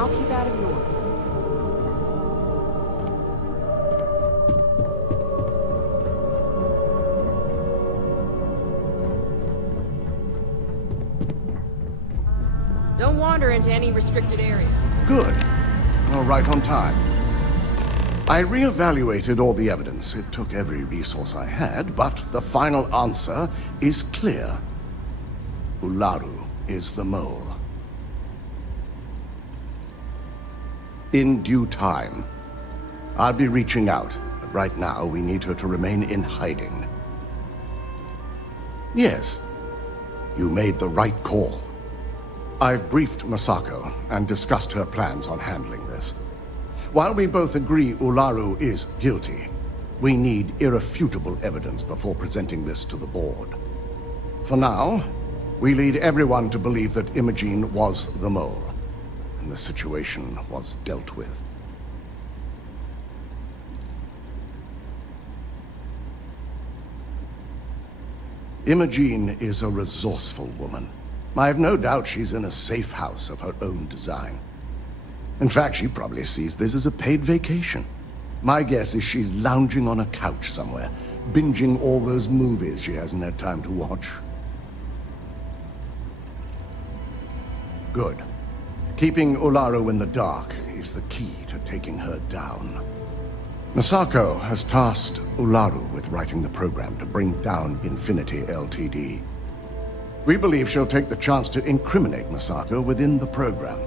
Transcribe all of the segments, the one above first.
I'll keep out of yours. Don't wander into any restricted areas. Good. You're right on time. I reevaluated all the evidence. It took every resource I had, but the final answer is clear. Ularu is the mole. In due time. I'll be reaching out, but right now we need her to remain in hiding. Yes, you made the right call. I've briefed Masako and discussed her plans on handling this. While we both agree Ularu is guilty, we need irrefutable evidence before presenting this to the board. For now, we lead everyone to believe that Imogene was the mole, and the situation was dealt with. Imogene is a resourceful woman. I have no doubt she's in a safe house of her own design. In fact, she probably sees this as a paid vacation. My guess is she's lounging on a couch somewhere, binging all those movies she hasn't had time to watch. Good. Keeping Ularu in the dark is the key to taking her down. Masako has tasked Ularu with writing the program to bring down Infinity Ltd. We believe she'll take the chance to incriminate Masako within the program,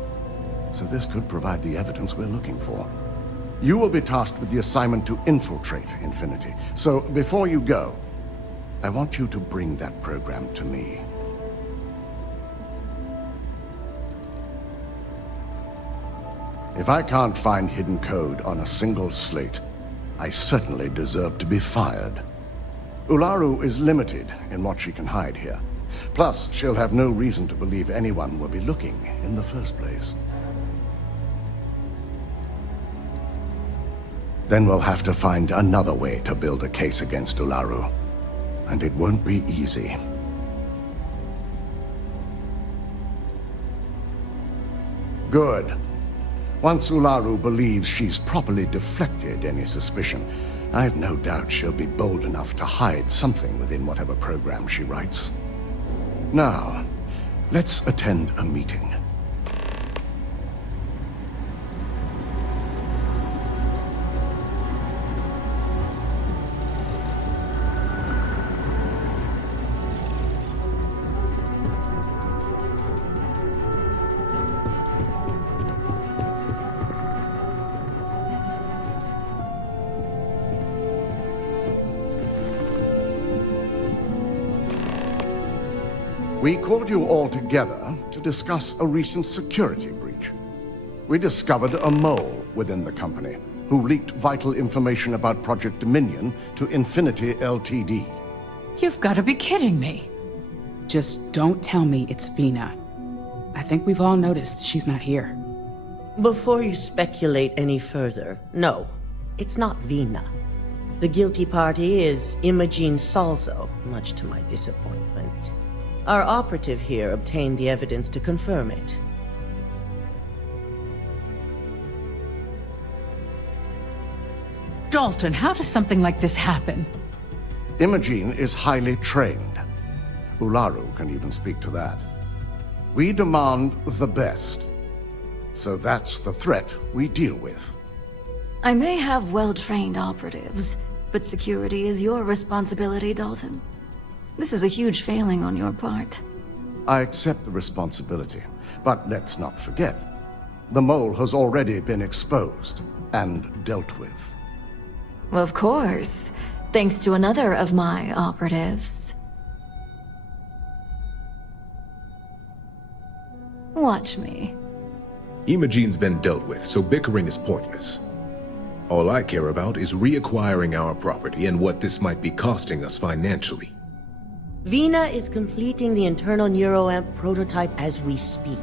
so this could provide the evidence we're looking for. You will be tasked with the assignment to infiltrate Infinity, so before you go, I want you to bring that program to me. If I can't find hidden code on a single slate, I certainly deserve to be fired. Ularu is limited in what she can hide here. Plus, she'll have no reason to believe anyone will be looking in the first place. Then we'll have to find another way to build a case against Ularu. And it won't be easy. Good. Once Ularu believes she's properly deflected any suspicion, I've no doubt she'll be bold enough to hide something within whatever program she writes. Now, let's attend a meeting. We called you all together to discuss a recent security breach. We discovered a mole within the company who leaked vital information about Project Dominion to Infinity Ltd. You've got to be kidding me. Just don't tell me it's Vina. I think we've all noticed she's not here. Before you speculate any further, no, it's not Vina. The guilty party is Imogene Salzo, much to my disappointment. Our operative here obtained the evidence to confirm it. Dalton, how does something like this happen? Imogene is highly trained. Ularu can even speak to that. We demand the best. So that's the threat we deal with. I may have well-trained operatives, but security is your responsibility, Dalton. This is a huge failing on your part. I accept the responsibility, but let's not forget, the mole has already been exposed and dealt with. Of course, thanks to another of my operatives. Watch me. Imogene's been dealt with, so bickering is pointless. All I care about is reacquiring our property and what this might be costing us financially. Vina is completing the internal neuroamp prototype as we speak.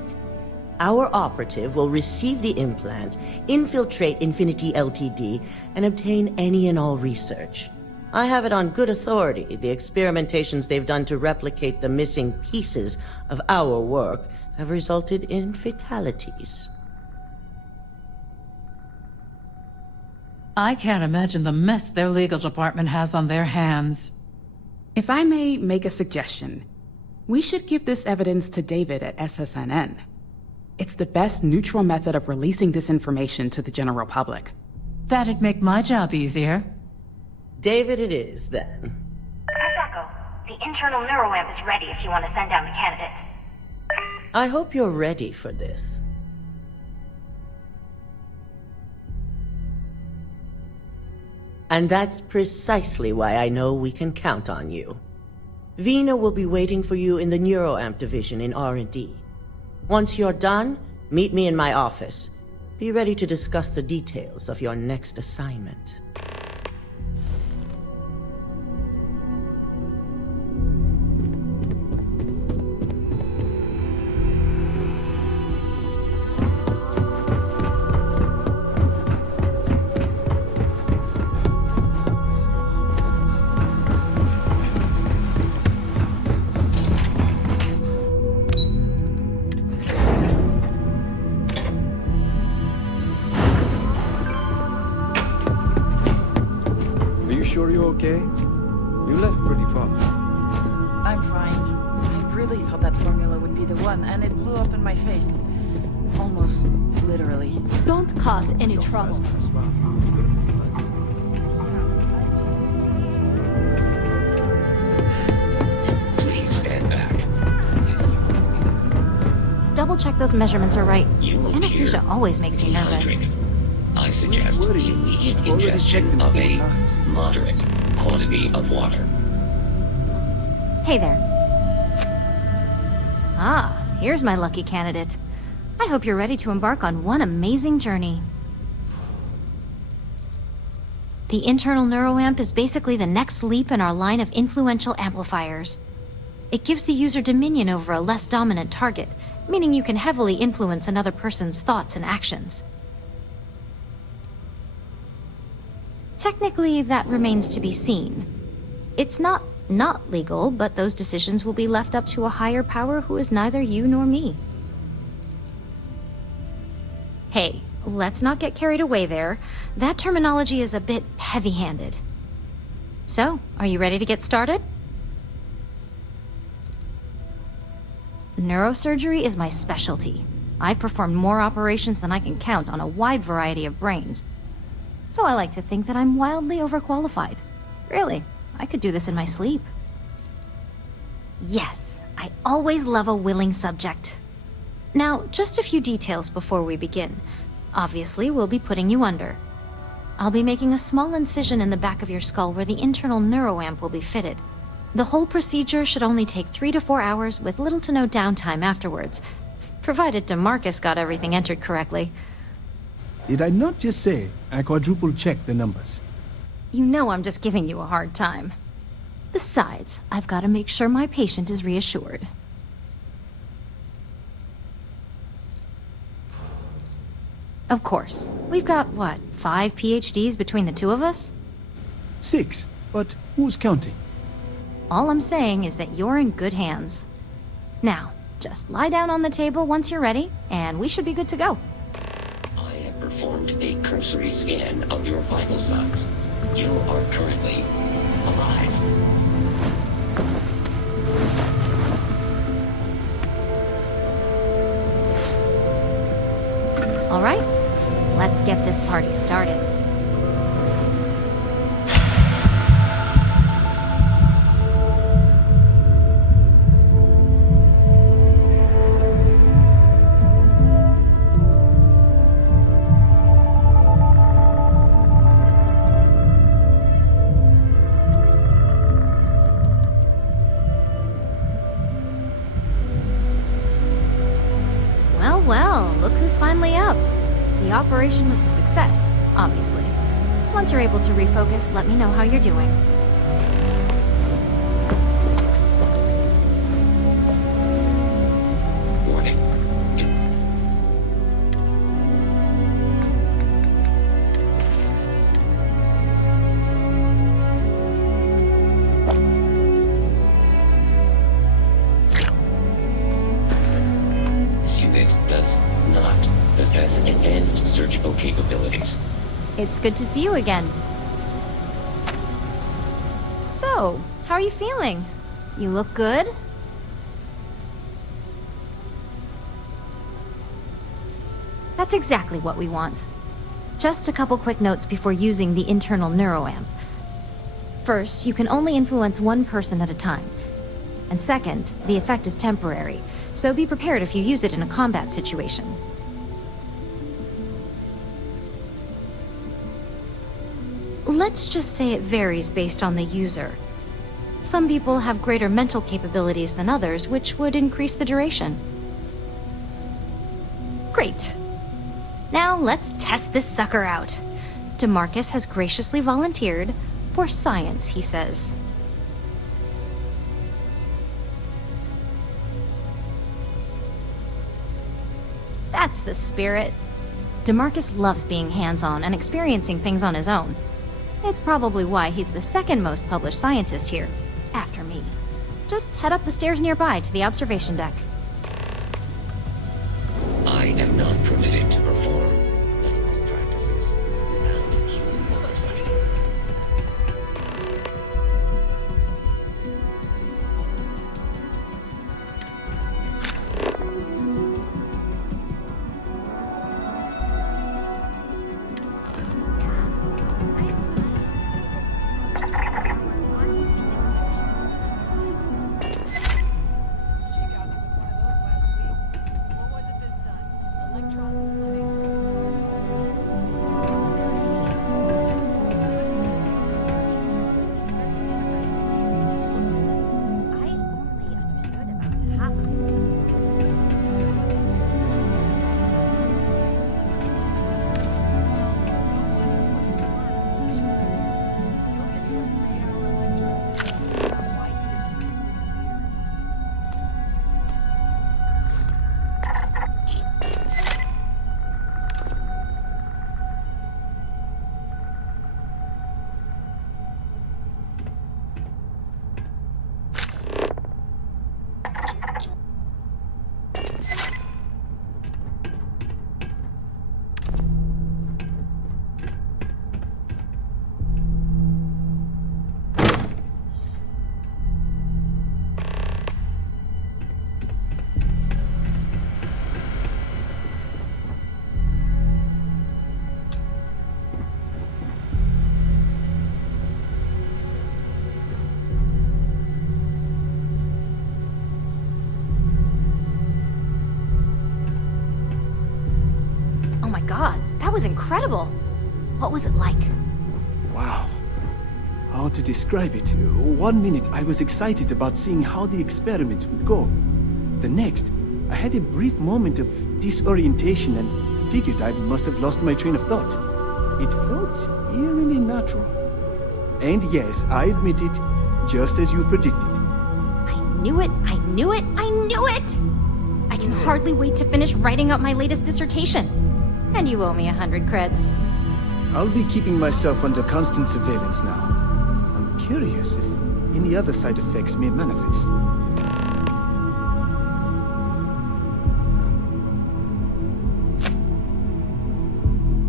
Our operative will receive the implant, infiltrate Infinity Ltd, and obtain any and all research. I have it on good authority the experimentations they've done to replicate the missing pieces of our work have resulted in fatalities. I can't imagine the mess their legal department has on their hands. If I may make a suggestion, we should give this evidence to David at SSNN. It's the best neutral method of releasing this information to the general public. That'd make my job easier. David it is, then. Misako, the internal neuroamp is ready if you want to send down the candidate. I hope you're ready for this. And that's precisely why I know we can count on you. Vina will be waiting for you in the neuroamp division in R&D. Once you're done, meet me in my office. Be ready to discuss the details of your next assignment. Sure you're okay? You left pretty fast. I'm fine. I really thought that formula would be the one, and it blew up in my face. Almost literally. Don't cause any trouble. Please stand back. Double check those measurements are right. You appear Anesthesia always makes me nervous. dehydrated. I suggest What are you? immediate I've already ingestion checked it of 4 a times. moderate quantity of water. Hey there. Ah, here's my lucky candidate. I hope you're ready to embark on one amazing journey. The internal neuroamp is basically the next leap in our line of influential amplifiers. It gives the user dominion over a less dominant target, meaning you can heavily influence another person's thoughts and actions. Technically, that remains to be seen. It's not legal, but those decisions will be left up to a higher power who is neither you nor me. Hey, let's not get carried away there. That terminology is a bit heavy-handed. So, are you ready to get started? Neurosurgery is my specialty. I've performed more operations than I can count on a wide variety of brains. So I like to think that I'm wildly overqualified. Really, I could do this in my sleep. Yes, I always love a willing subject. Now, just a few details before we begin. Obviously, we'll be putting you under. I'll be making a small incision in the back of your skull where the internal neuroamp will be fitted. The whole procedure should only take 3 to 4 hours with little to no downtime afterwards, provided DeMarcus got everything entered correctly. Did I not just say I quadruple checked the numbers? You know I'm just giving you a hard time. Besides, I've got to make sure my patient is reassured. Of course, we've got, what, 5 PhDs between the two of us? 6, but who's counting? All I'm saying is that you're in good hands. Now, just lie down on the table once you're ready, and we should be good to go. I have performed a cursory scan of your vital signs. You are currently alive. All right, let's get this party started. Well, look who's finally up. The operation was a success, obviously. Once you're able to refocus, let me know how you're doing. Warning. This unit does not possess advanced surgical capabilities. It's good to see you again. So, how are you feeling? You look good? That's exactly what we want. Just a couple quick notes before using the internal neuroamp. First, you can only influence one person at a time. And second, the effect is temporary, so be prepared if you use it in a combat situation. Let's just say it varies based on the user. Some people have greater mental capabilities than others, which would increase the duration. Great. Now let's test this sucker out. DeMarcus has graciously volunteered for science, he says. That's the spirit. DeMarcus loves being hands-on and experiencing things on his own. It's probably why he's the second most published scientist here, after me. Just head up the stairs nearby to the observation deck. I am not permitted to perform medical practices without human oversight. That was incredible. What was it like? Wow. How to describe it? 1 minute I was excited about seeing how the experiment would go. The next, I had a brief moment of disorientation and figured I must have lost my train of thought. It felt eerily natural. And yes, I admit it, just as you predicted. I knew it, I knew it, I knew it! I can hardly wait to finish writing up my latest dissertation. And you owe me 100 creds. I'll be keeping myself under constant surveillance now. I'm curious if any other side effects may manifest.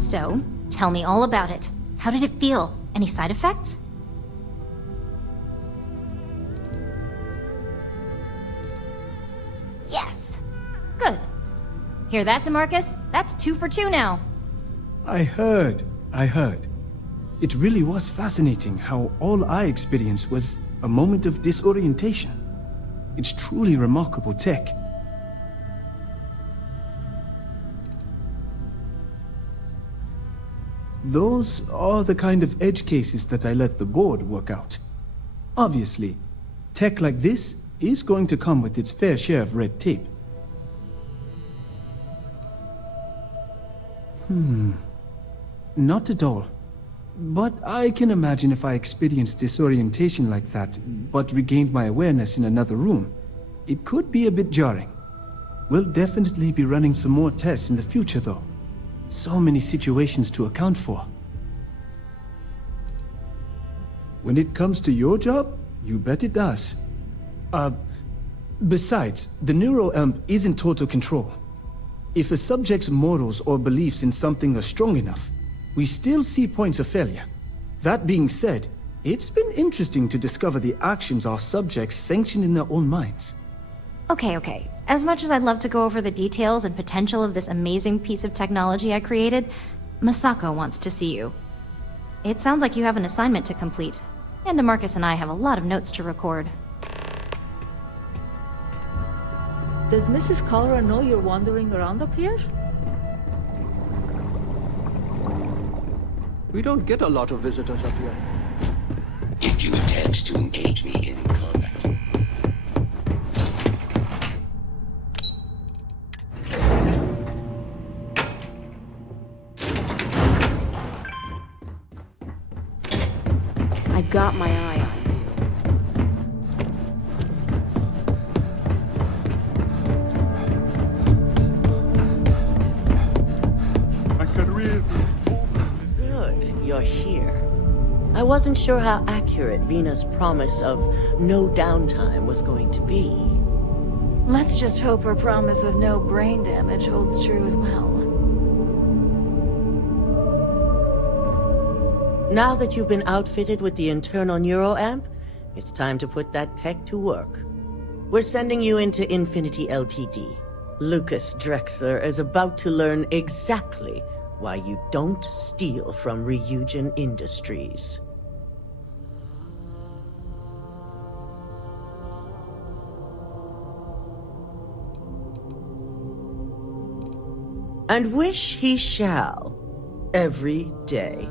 So, tell me all about it. How did it feel? Any side effects? Yes! Good. Hear that, DeMarcus? That's 2 for 2 now. I heard. It really was fascinating how all I experienced was a moment of disorientation. It's truly remarkable tech. Those are the kind of edge cases that I let the board work out. Obviously, tech like this is going to come with its fair share of red tape. Not at all. But I can imagine if I experienced disorientation like that, but regained my awareness in another room, it could be a bit jarring. We'll definitely be running some more tests in the future, though. So many situations to account for. When it comes to your job, you bet it does. Besides, the neuroamp isn't total control. If a subject's morals or beliefs in something are strong enough, we still see points of failure. That being said, it's been interesting to discover the actions our subjects sanction in their own minds. Okay. As much as I'd love to go over the details and potential of this amazing piece of technology I created, Masako wants to see you. It sounds like you have an assignment to complete, and DeMarcus and I have a lot of notes to record. Does Mrs. Cholera know you're wandering around up here? We don't get a lot of visitors up here. If you attempt to engage me in combat, I've got my eye on you. Good, you're here. I wasn't sure how accurate Vina's promise of no downtime was going to be. Let's just hope her promise of no brain damage holds true as well. Now that you've been outfitted with the internal neuroamp, it's time to put that tech to work. We're sending you into Infinity Ltd. Lucas Drexler is about to learn exactly why you don't steal from Ryujin Industries. And wish he shall, every day,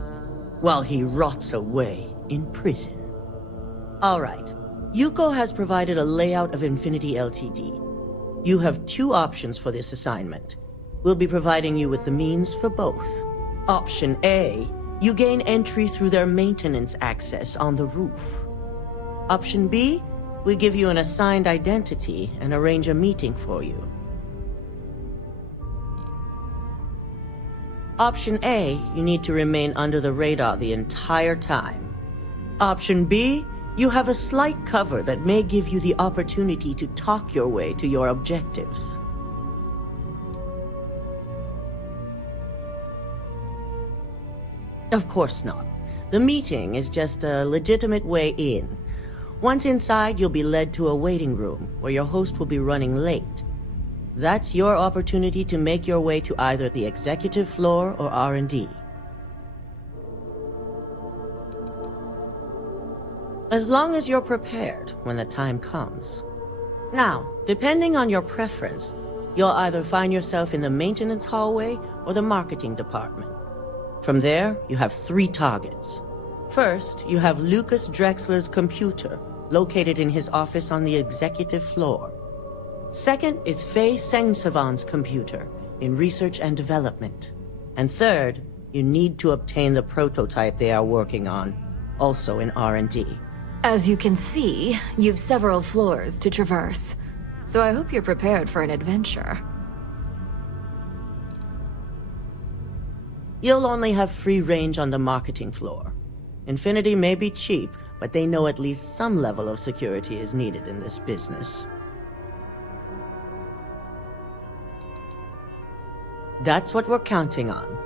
while he rots away in prison. All right, Yuko has provided a layout of Infinity Ltd. You have two options for this assignment. We'll be providing you with the means for both. Option A, you gain entry through their maintenance access on the roof. Option B, we give you an assigned identity and arrange a meeting for you. Option A, you need to remain under the radar the entire time. Option B, you have a slight cover that may give you the opportunity to talk your way to your objectives. Of course not. The meeting is just a legitimate way in. Once inside, you'll be led to a waiting room where your host will be running late. That's your opportunity to make your way to either the executive floor or R&D. As long as you're prepared when the time comes. Now, depending on your preference, you'll either find yourself in the maintenance hallway or the marketing department. From there, you have 3 targets. First, you have Lucas Drexler's computer, located in his office on the executive floor. Second is Faye Sengsavan's computer, in research and development. And third, you need to obtain the prototype they are working on, also in R&D. As you can see, you've several floors to traverse, so I hope you're prepared for an adventure. You'll only have free range on the marketing floor. Infinity may be cheap, but they know at least some level of security is needed in this business. That's what we're counting on.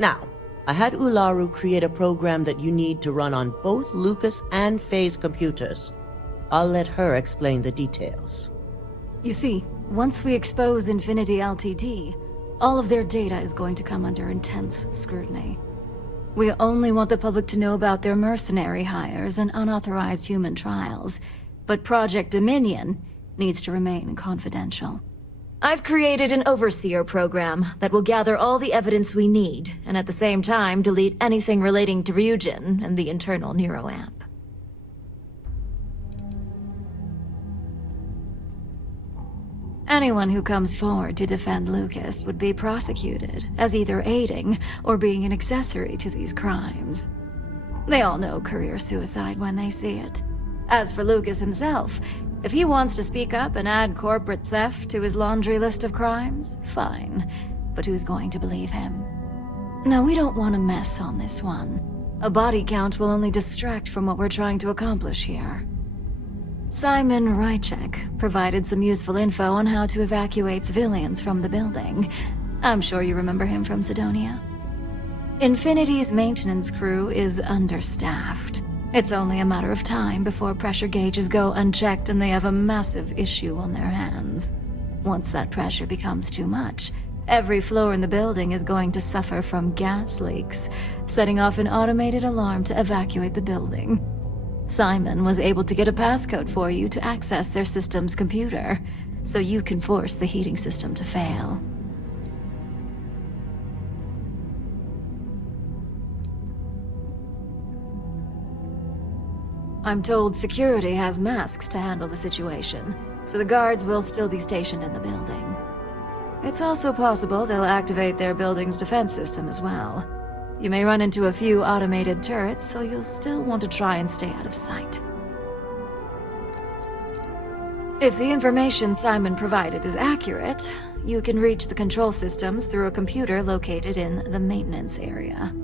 Now, I had Ularu create a program that you need to run on both Lucas and Faye's computers. I'll let her explain the details. You see, once we expose Infinity Ltd., all of their data is going to come under intense scrutiny. We only want the public to know about their mercenary hires and unauthorized human trials, but Project Dominion needs to remain confidential. I've created an overseer program that will gather all the evidence we need, and at the same time delete anything relating to Ryujin and the internal neuroamp. Anyone who comes forward to defend Lucas would be prosecuted as either aiding or being an accessory to these crimes. They all know career suicide when they see it. As for Lucas himself, if he wants to speak up and add corporate theft to his laundry list of crimes, fine. But who's going to believe him? No, we don't want to mess on this one. A body count will only distract from what we're trying to accomplish here. Simon Rychek provided some useful info on how to evacuate civilians from the building. I'm sure you remember him from Sidonia. Infinity's maintenance crew is understaffed. It's only a matter of time before pressure gauges go unchecked and they have a massive issue on their hands. Once that pressure becomes too much, every floor in the building is going to suffer from gas leaks, setting off an automated alarm to evacuate the building. Simon was able to get a passcode for you to access their system's computer, so you can force the heating system to fail. I'm told security has masks to handle the situation, so the guards will still be stationed in the building. It's also possible they'll activate their building's defense system as well. You may run into a few automated turrets, so you'll still want to try and stay out of sight. If the information Simon provided is accurate, you can reach the control systems through a computer located in the maintenance area.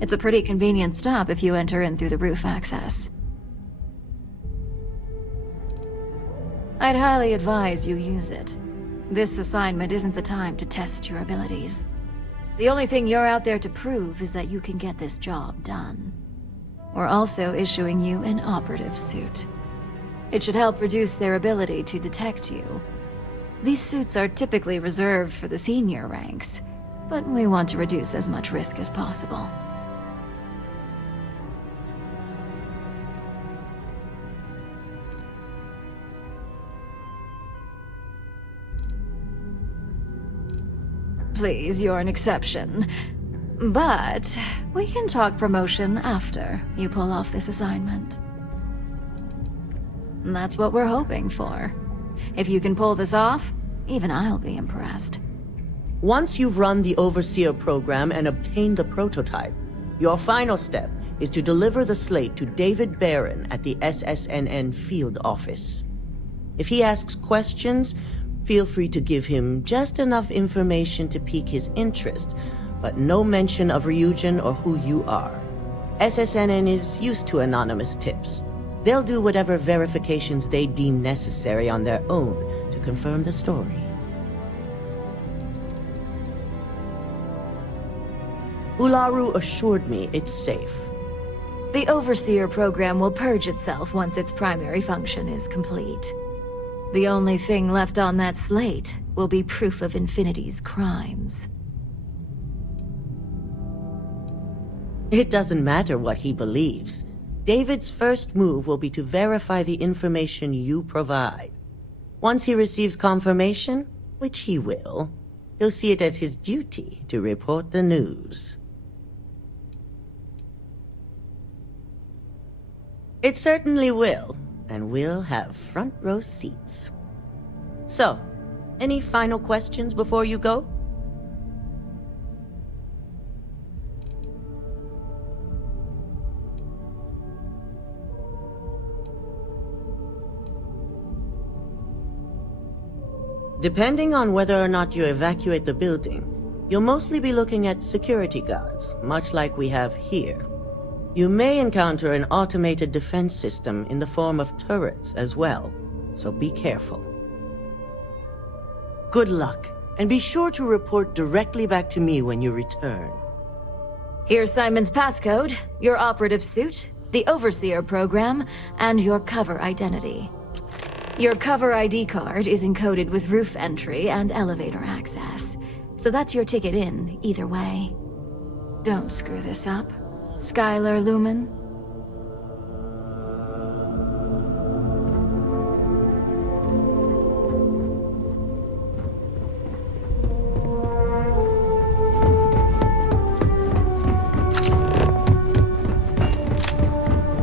It's a pretty convenient stop if you enter in through the roof access. I'd highly advise you use it. This assignment isn't the time to test your abilities. The only thing you're out there to prove is that you can get this job done. We're also issuing you an operative suit. It should help reduce their ability to detect you. These suits are typically reserved for the senior ranks, but we want to reduce as much risk as possible. Please, you're an exception. But we can talk promotion after you pull off this assignment. And that's what we're hoping for. If you can pull this off, even I'll be impressed. Once you've run the Overseer program and obtained the prototype, your final step is to deliver the slate to David Barron at the SSNN field office. If he asks questions, feel free to give him just enough information to pique his interest, but no mention of Ryujin or who you are. SSNN is used to anonymous tips. They'll do whatever verifications they deem necessary on their own to confirm the story. Ularu assured me it's safe. The Overseer program will purge itself once its primary function is complete. The only thing left on that slate will be proof of Infinity's crimes. It doesn't matter what he believes. David's first move will be to verify the information you provide. Once he receives confirmation, which he will, he'll see it as his duty to report the news. It certainly will, and we'll have front row seats. So, any final questions before you go? Depending on whether or not you evacuate the building, you'll mostly be looking at security guards, much like we have here. You may encounter an automated defense system in the form of turrets as well, so be careful. Good luck, and be sure to report directly back to me when you return. Here's Simon's passcode, your operative suit, the Overseer program, and your cover identity. Your cover ID card is encoded with roof entry and elevator access, so that's your ticket in, either way. Don't screw this up, Skylar Lumen.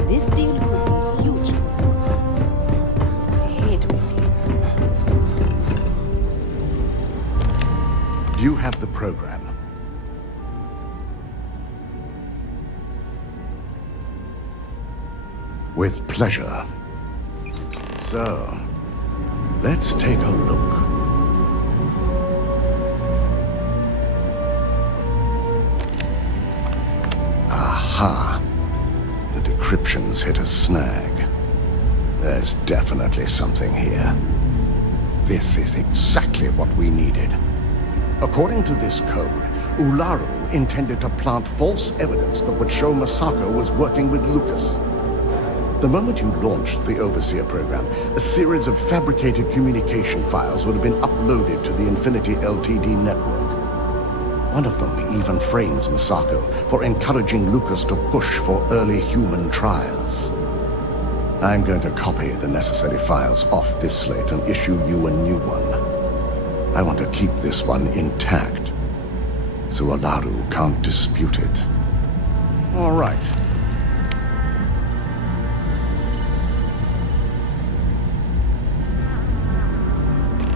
This deal could be huge. I hate waiting. Do you have the program? With pleasure. So, let's take a look. Aha! The decryption's hit a snag. There's definitely something here. This is exactly what we needed. According to this code, Ularu intended to plant false evidence that would show Masako was working with Lucas. The moment you launched the Overseer program, a series of fabricated communication files would have been uploaded to the Infinity Ltd network. One of them even frames Masako for encouraging Lucas to push for early human trials. I'm going to copy the necessary files off this slate and issue you a new one. I want to keep this one intact, so Ularu can't dispute it. All right.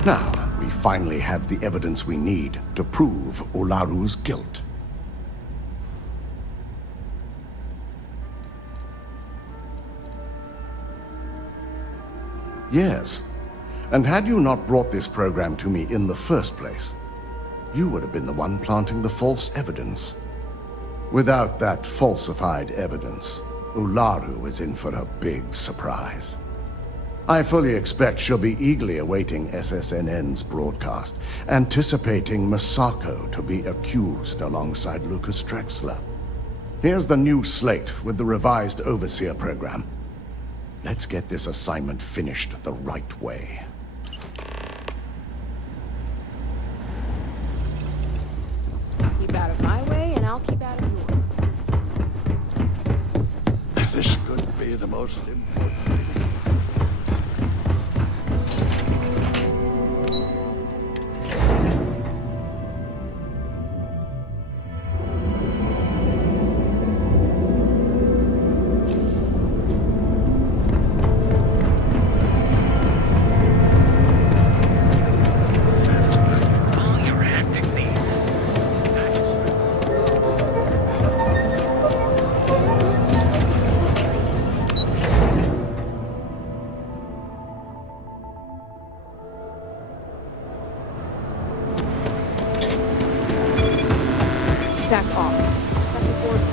Now, we finally have the evidence we need to prove Ularu's guilt. Yes, and had you not brought this program to me in the first place, you would have been the one planting the false evidence. Without that falsified evidence, Ularu is in for a big surprise. I fully expect she'll be eagerly awaiting SSNN's broadcast, anticipating Masako to be accused alongside Lucas Drexler. Here's the new slate with the revised Overseer program. Let's get this assignment finished the right way. Keep out of my way, and I'll keep out of yours. This could be the most important. Back off. That's an order.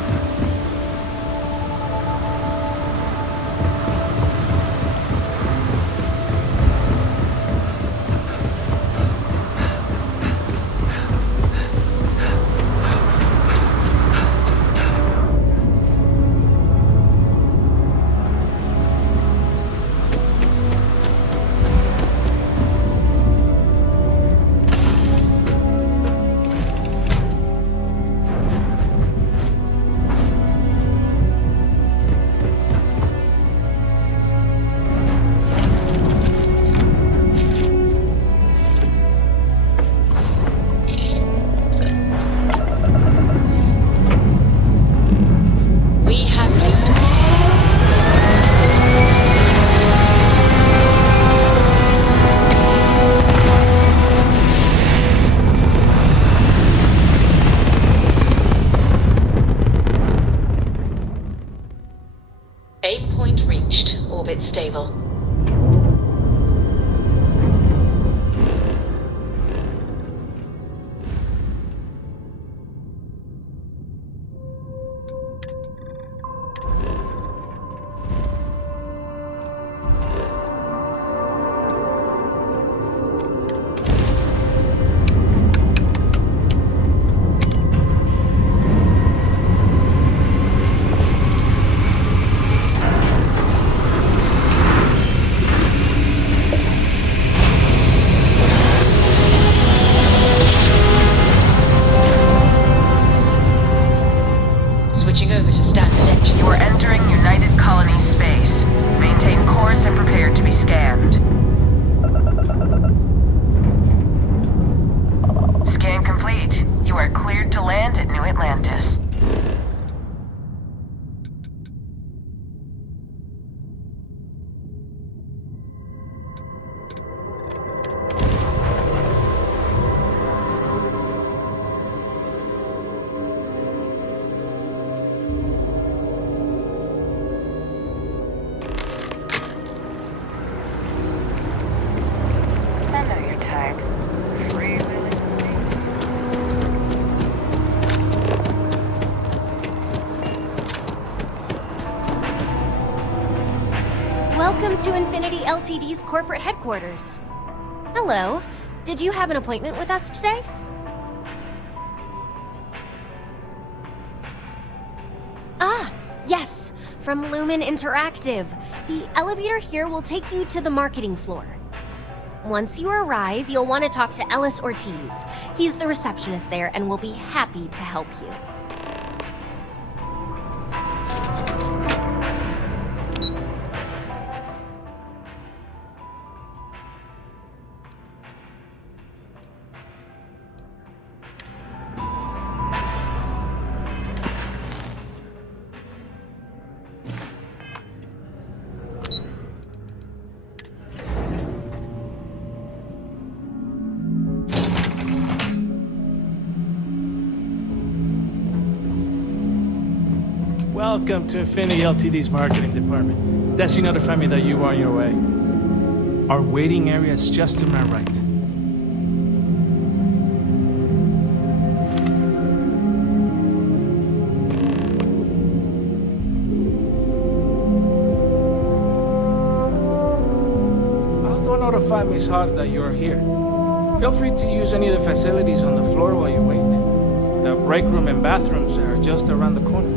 Aim point reached. Orbit stable. Switching over to standard engines. You are entering United Colony space. Maintain course and prepare to be scanned. Scan complete. You are cleared to land at New Atlantis. Welcome to Infinity Ltd's corporate headquarters. Hello. Did you have an appointment with us today? Ah, yes, from Lumen Interactive. The elevator here will take you to the marketing floor. Once you arrive, you'll want to talk to Ellis Ortiz. He's the receptionist there and will be happy to help you. Welcome to Infinity Ltd's marketing department. Desi notified me that you are on your way. Our waiting area is just to my right. I'll go notify Miss Hart that you are here. Feel free to use any of the facilities on the floor while you wait. The break room and bathrooms are just around the corner.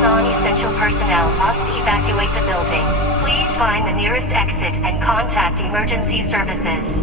Non-essential personnel must evacuate the building. Please find the nearest exit and contact emergency services.